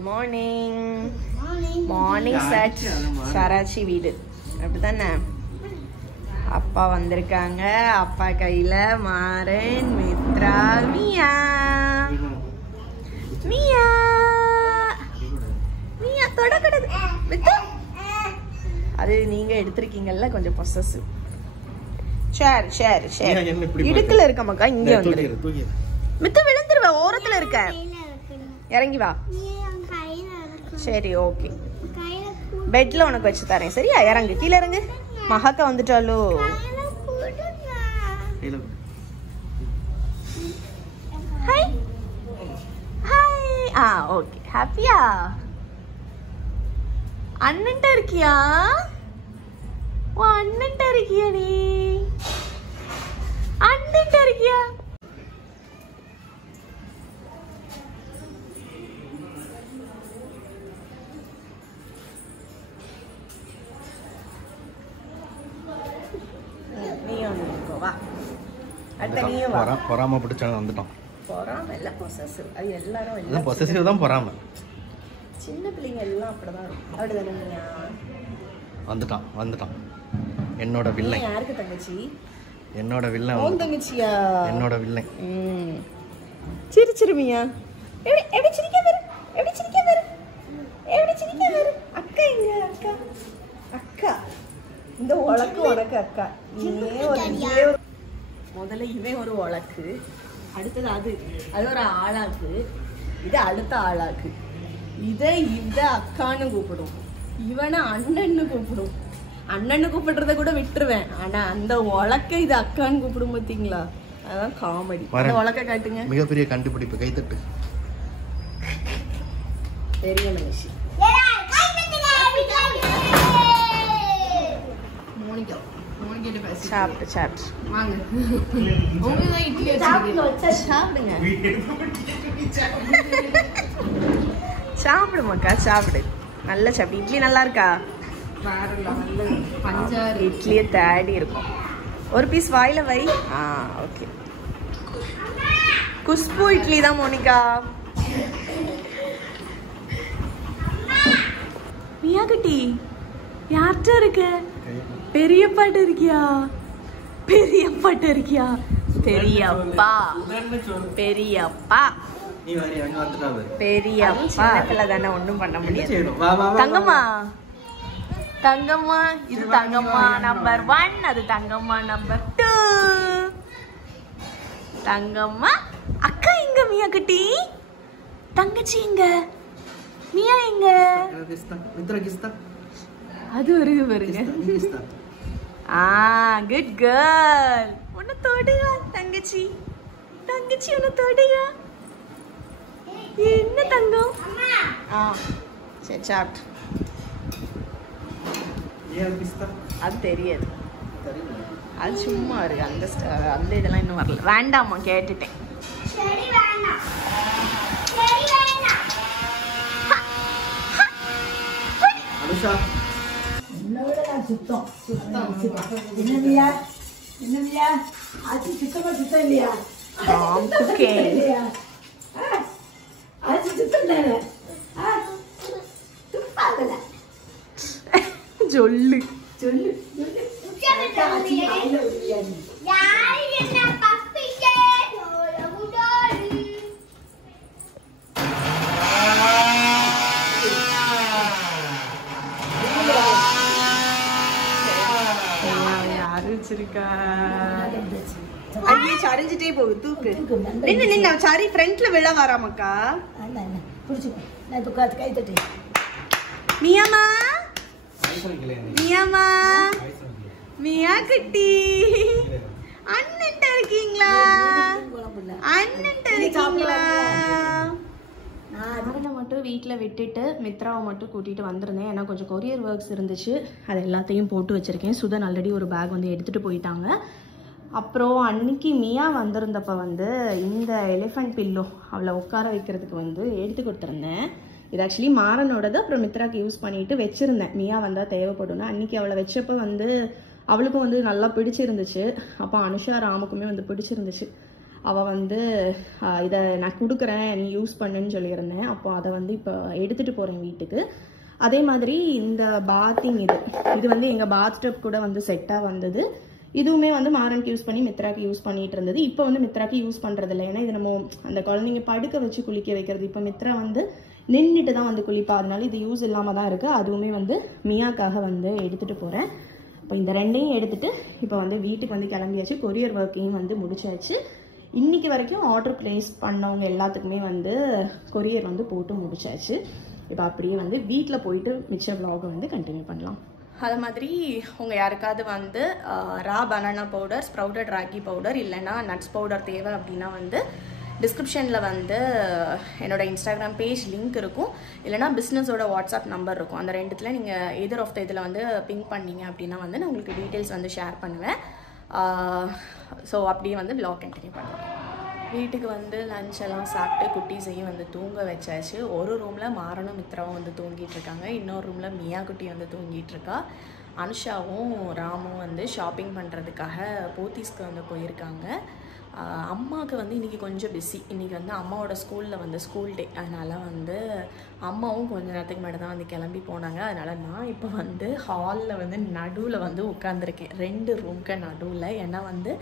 Good morning. Morning such சராச்சி வீடு அப்படித்தானே? அப்பா வந்திருக்காங்க. அப்பா கையில மாறன், மித்ரா, மியா. மியா மியா தொடக்கூடாது மித்து. அது நீங்க எடுத்திருக்கீங்கல்ல, கொஞ்சம் பொசசிவ். Share share share. இடுக்குல இருக்க மக்கா, இங்க வந்து மித்து விழுந்துருவ, ஓரத்துல இருக்க. இறங்கி வா. சரி ஓகே, பெட்ல உனக்கு வச்சு தரேன் சரியா? இறங்கு, கீழே இறங்கு. மகாக்கா வந்துட்டாலோ? Hi hi. ஓகே, ஹாப்பியா? அண்ணன்ட்ட இருக்கியா? ஓ அண்ணன்ட்ட இருக்கியா? நீ அண்ணன்ட்ட இருக்கியா? பொறாம பிடிச்சாலும் வந்துட்டோம். பொறாம இல்ல, பொசசிவ். அது எல்லாரும் இல்ல, பொசசிவ் தான் பொறாம. சின்ன பிள்ளைங்க எல்லாம் அப்படிதான் இருக்கும். அப்படிதானே? வந்துட்டான் வந்துட்டான் என்னோட வில்லை. யாருக்கு தங்கச்சி? என்னோட வில்லை. உன் தங்கச்சியா? என்னோட வில்லை. சிரி சிரிமியா. எப்படி சிரிக்க வரு? எப்படி சிரிக்க வரு? எப்படி சிரிக்க வரு? அக்கா இங்க, அக்கா அக்கா. இந்த உலக்கு உனக்கு அக்கா. முதல்ல இவன் ஒரு உலக்கு, அடுத்தது அது ஒரு ஆளாக்கு, இது அடுத்த ஆளாக்கு. இத அக்கான்னு கூப்பிடும், இவனை அண்ணன்னு கூப்பிடும். அண்ணன்னு கூப்பிடுறத கூட விட்டுருவேன், ஆனா அந்த உலக்க இது அக்கான்னு கூப்பிடும். பாத்தீங்களா? அதான் காமெடி. அந்த உலக்க காட்டுங்க. மிகப்பெரிய கண்டுபிடிப்பு, கைத்தட்டு. பெரிய மனுஷி. சாப்பிட்டு சாப்பிட்டு வாங்க. உங்கதான் இட்லி சாப்பிடுங்க. சாப்பிடு மக்கா, சாப்பிடு. நல்லா சாப்பிடு. இட்லி நல்லா இருக்கா? பஞ்சாறு இட்லியை தேடி இருக்கும். ஒரு பீஸ் வாயில வை. ஓகே. குஷ்பு இட்லி தான் மோனிகா. மியா குட்டி யார்கிட்ட இருக்க? பெரியப்பாட்ட இருக்கியா? பெரியப்பாட்ட இருக்கியா? பெரியப்பா பெரியப்பா பெரியப்பா. சின்ன தானே, ஒண்ணும் பண்ண முடியாது. தங்கம்மா தங்கம்மா, இது தங்கம்மா நம்பர் 1, அது தங்கம்மா நம்பர் 2. தங்கம்மா அக்கா எங்க? மியா குட்டி தங்கச்சி எங்க? மியா எங்க? அது வருது பாருங்க. Good girl. உன்னை தொடுகா தங்கச்சி. தங்கச்சி உன்னை தொடுகா. என்ன தங்கம்? சரி சாப்பிட்டு. அது தெரியாது, அது சும்மா இருக்கு. அந்த இதெல்லாம் இன்னும் வரல. வேண்டாமா, கேட்டுட்டேன். சுத்தம் சுத்தம் என்னவியா என்னவியா ஆச்சு? சுத்தமா சுத்தம் இல்லையா? ஆச்சு சுத்தம் தானே? துப்பாக்கல சொல்லு சொல்லு. சரிஞ்சிட்டே போகுது. தூக்கு. நின்னு நின்னு சரி ஃப்ரண்ட்ல விழ வராமக்கா. கை தட்டு. மியாமா மியாமா மியா குட்டி அண்ணன்ட்ட இருக்கீங்களா? அண்ணன்ட்ட இருக்கீங்களா? அவனை மட்டும் வீட்டில் விட்டுட்டு மித்ராவை மட்டும் கூட்டிகிட்டு வந்திருந்தேன். ஏன்னா கொஞ்சம் கொரியர் ஒர்க்ஸ் இருந்துச்சு, அது எல்லாத்தையும் போட்டு வச்சுருக்கேன். சுதன் ஆல்ரெடி ஒரு பேக் வந்து எடுத்துகிட்டு போயிட்டாங்க. அப்புறம் அன்னைக்கு மியா வந்திருந்தப்போ வந்து இந்த எலிஃபண்ட் பில்லோ அவளை உட்கார வைக்கிறதுக்கு வந்து எடுத்து கொடுத்துருந்தேன். இது ஆக்சுவலி மாறனோடது. அப்புறம் மித்ராக்கு யூஸ் பண்ணிட்டு வச்சுருந்தேன், மியா வந்தால் தேவைப்படும்னா. அன்றைக்கி அவளை வச்சப்போ வந்து அவளுக்கும் வந்து நல்லா பிடிச்சிருந்துச்சு. அப்போ அனுஷா ராமுக்குமே வந்து பிடிச்சிருந்துச்சு. அவள் வந்து இதை நான் கொடுக்குறேன் நீ யூஸ் பண்ணுன்னு சொல்லியிருந்தேன். அப்போ அதை வந்து இப்போ எடுத்துகிட்டு போகிறேன் வீட்டுக்கு. அதே மாதிரி இந்த பாத்திங் இது வந்து எங்கள் பாத் டப் கூட வந்து செட்டாக வந்தது. இதுவுமே வந்து மாறனுக்கு யூஸ் பண்ணி மித்ராக்கு யூஸ் பண்ணிட்டு இருந்தது. இப்போ வந்து மித்ராக்கு யூஸ் பண்ணுறதில்ல. ஏன்னா இது நம்ம அந்த குழந்தைங்க படுக்க வச்சு குளிக்க வைக்கிறது. இப்போ மித்ரா வந்து நின்றுட்டு தான் வந்து குளிப்பா. அதனால இது யூஸ் இல்லாமல் தான் இருக்குது. அதுவுமே வந்து மியாக்காக வந்து எடுத்துகிட்டு போகிறேன். இப்போ இந்த ரெண்டையும் எடுத்துகிட்டு இப்போ வந்து வீட்டுக்கு வந்து கிளம்பியாச்சு. கொரியர் ஒர்க்கையும் வந்து முடிச்சாச்சு. இன்னைக்கு வரைக்கும் ஆர்டர் பிளேஸ் பண்ணவங்க எல்லாத்துக்குமே வந்து கொரியர் வந்து போட்டு முடிச்சாச்சு. இப்போ அப்படியே வந்து வீட்டில் போயிட்டு மிச்ச vlog வந்து கண்டினியூ பண்ணலாம். அது மாதிரி உங்கள் யாருக்காவது வந்து raw banana powder, sprouted ragi powder இல்லைன்னா நட்ஸ் பவுடர் தேவை அப்படின்னா வந்து டிஸ்கிரிப்ஷனில் வந்து என்னோட இன்ஸ்டாகிராம் பேஜ் லிங்க் இருக்கும். இல்லைனா பிஸ்னஸோட வாட்ஸ்அப் நம்பர் இருக்கும். அந்த ரெண்டுத்தில் நீங்கள் எதர் ஆஃப் த இதில் வந்து பிங்க் பண்ணீங்க அப்படின்னா வந்து நான் உங்களுக்கு டீட்டெயில்ஸ் வந்து ஷேர் பண்ணுவேன். ஸோ அப்படியே வந்து vlog கண்டினியூ பண்ணுவேன். வீட்டுக்கு வந்து லஞ்ச் எல்லாம் சாப்பிட்டு குட்டீஸையும் வந்து தூங்க வச்சாச்சு. ஒரு ரூமில் மாறனும் மித்ராவும் வந்து தூங்கிட்டு இருக்காங்க. இன்னொரு ரூமில் மியா குட்டி வந்து தூங்கிட்டு இருக்கா. அனுஷாவும் ராமும் வந்து ஷாப்பிங் பண்ணுறதுக்காக போத்தீஸ்க்கு வந்து போயிருக்காங்க. அம்மாவுக்கு வந்து இன்றைக்கி கொஞ்சம் பிஸி. இன்றைக்கி வந்து அம்மாவோட ஸ்கூலில் வந்து ஸ்கூல் டே. அதனால் வந்து அம்மாவும் கொஞ்ச நேரத்துக்கு முன்னாடி தான் வந்து கிளம்பி போனாங்க. அதனால் நான் இப்போ வந்து ஹாலில் வந்து நடுவில் வந்து உட்காந்துருக்கேன், 2 ரூமுக்கு நடுவில். ஏன்னா வந்து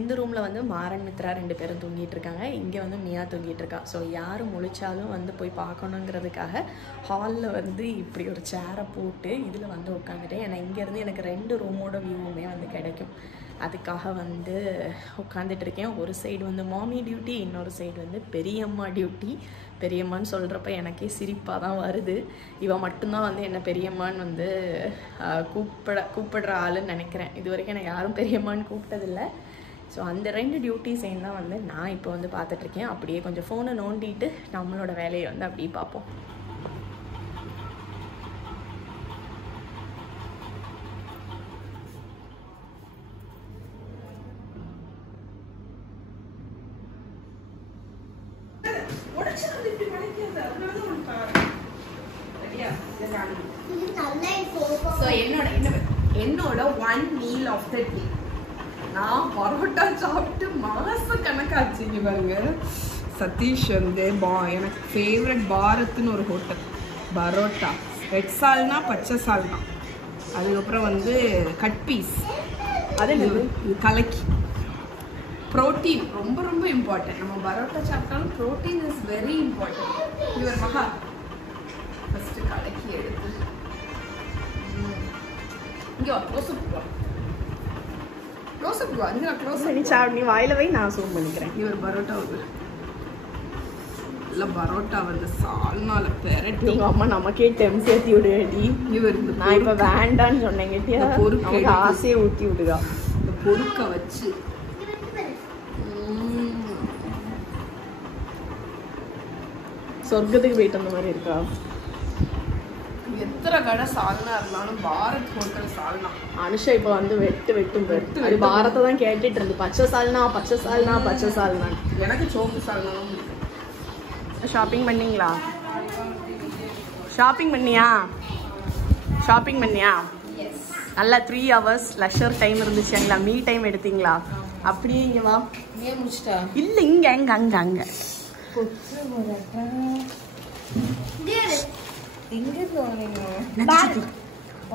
இந்த ரூமில் வந்து மாறன் மித்ரா 2 பேரும் தூங்கிட்டு இருக்காங்க. இங்கே வந்து மியா தூங்கிட்டு இருக்கா. ஸோ யார் முழிச்சாலும் வந்து போய் பார்க்கணுங்கிறதுக்காக ஹாலில் வந்து இப்படி ஒரு சேரை போட்டு இதில் வந்து உட்காந்துட்டேன். ஏன்னா இங்கேருந்து எனக்கு 2 ரூமோட வியூவுமே வந்து கிடைக்கும். அதுக்காக வந்து உட்காந்துட்டு இருக்கேன். ஒரு சைடு வந்து மாமி டியூட்டி, இன்னொரு சைடு வந்து பெரியம்மா டியூட்டி. பெரியம்மான்னு சொல்கிறப்ப எனக்கே சிரிப்பாக தான் வருது. இவன் மட்டும்தான் வந்து என்ன பெரியம்மான்னு வந்து கூப்பிடுற ஆளுன்னு நினைக்கிறேன். இது வரைக்கும் எனக்கு யாரும் பெரியம்மான்னு கூப்பிட்டதில்லை. ஸோ அந்த 2 டியூட்டிஸையும் தான் வந்து நான் இப்போ வந்து பார்த்துட்ருக்கேன். அப்படியே கொஞ்சம் ஃபோனை நோண்டிட்டு நம்மளோட வேலையை வந்து அப்படியே பார்ப்போம். என்னோட 1 மீல் ஆஃப் த டே நான் பரோட்டா சாப்பிட்டு மாச கணக்காச்சு. பாருங்க, சதீஷ் வந்து எனக்கு ஃபேவரட் பாரத்னு ஒரு ஹோட்டல். பரோட்டா, ரெட் சால்னா, பச்சை சால்னா, அதுக்கப்புறம் வந்து கட் பீஸ், அது கலக்கி. ப்ரோட்டீன் ரொம்ப ரொம்ப இம்பார்ட்டன்ட். நம்ம பரோட்டா சாப்பிட்டாலும் ப்ரோட்டீன் இஸ் வெரி இம்பார்ட்டன்ட். இவர் மகா ஃபஸ்ட்டு கலக்கி எடுத்து இங்கே நீ வாயில வை, நான் சூம் பண்ணிக்கிறேன். இவர் பரோட்டா இல்லை, பரோட்டா வந்து சால்னால பெரட்டி உங்க அம்மா நமக்கே டெம் சேர்த்தி விடுவேடி. இவர் நான் இப்போ வேண்டான்னு சொன்னேன் கேட்டியா, பொறுக்க ஆசையை ஊற்றி விடுதா. இந்த பொறுக்க வச்சு சொர்க்கத்துக்கு போயிட்டு அந்த மாதிரி இருக்கா. எத்தனை கடை சால்னா இருந்தாலும் பாரத் ஹோட்டல் சால்னா. அனுஷா இப்போ வந்து வெட்டும் அது பாரத்தை தான் கேட்டுட்டு இருந்து, பச்சை சால்னா பச்சை சால்னா பச்சை சால்னா. எனக்கு சோப்பு சால்னா. ஷாப்பிங் பண்ணீங்களா? ஷாப்பிங் பண்ணியா? நல்லா 3 hours லெஷர் டைம் இருந்துச்சுங்களா? மீ டைம் எடுத்தீங்களா? அப்படியே இங்கே வா. இல்லை, இங்கே அங்கே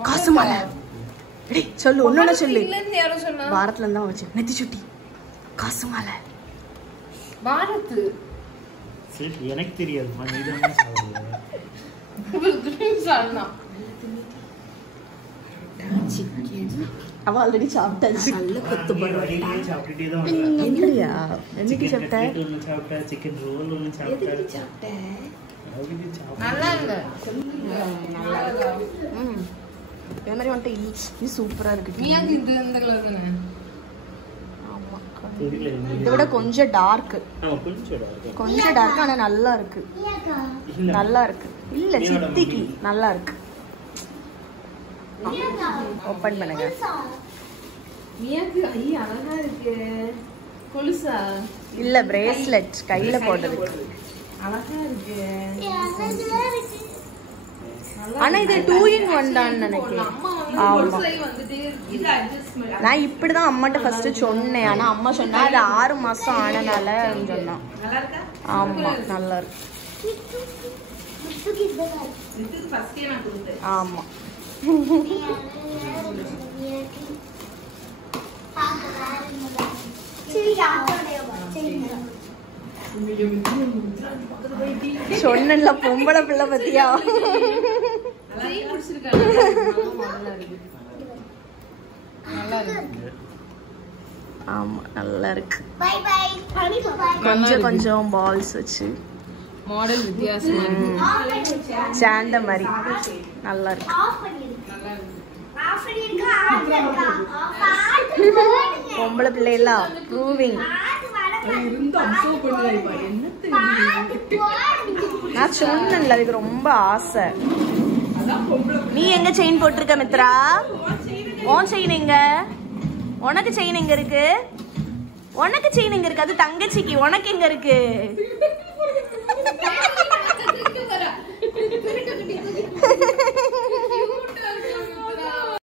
காசு மாலை சொல்லு, ஒன்னொன்னு சொல்லு. பாரத்ல இருந்தா வச்சு நெத்தி சுட்டி காசு மாலை. பாரத் எனக்கு தெரியாது. அவ ஆல்ரெடி சாப்பிட்டாச்சு. நல்ல கொத்து பரோட்டா. இல்லையா? என்னைக்கு சாப்பிட்ட? சிக்கன் ரோல் ஒன்று சாப்பிட்டேன். நல்லா இல்ல. இதே மாதிரி வந்துட்டு இது சூப்பரா இருக்கு. இந்த கலர் தானே? ஆமா, இதை விட கொஞ்சம் டார்க். கொஞ்சம் டார்க், ஆனா நல்லா இருக்கு. இல்ல சித்திக்கு நல்லா இருக்கு. ஓபன் பண்ணுங்க. அழகா இருக்கு. கொலுசா இல்ல, பிரேஸ்லெட் கையில போடுறதுக்கு. அழகா இருக்கு. ஆனா இது 2 in 1 தான் நினைக்கிறேன். நான் இப்படிதான் அம்மாட்ட ஃபர்ஸ்ட் சொன்னேன். ஆனா அம்மா சொன்னா அது 6 மாசம் ஆனனால சொன்னான். ஆமா நல்லா இருக்கு. ஆமா சொன்னல பொம்பளை பிள்ளை பத்தியா. ஆமா நல்லா இருக்கு. கொஞ்சம் கொஞ்சம் பால்ஸ் வச்சு மாடல் வித்தியாசமா சாண்ட மாதிரி நல்லா இருக்கு. பொம்பளை பிள்ளைலாம் ப்ரூவிங். நான் சொன்னேன்ல அதுக்கு ரொம்ப ஆசை. நீ எங்க செயின் போட்டிருக்க மித்ரா? உன் செயின் எங்க? உனக்கு செயின் எங்க இருக்கு? உனக்கு செயின் எங்க இருக்கு? அது தங்கச்சிக்கு. உனக்கு எங்க இருக்கு?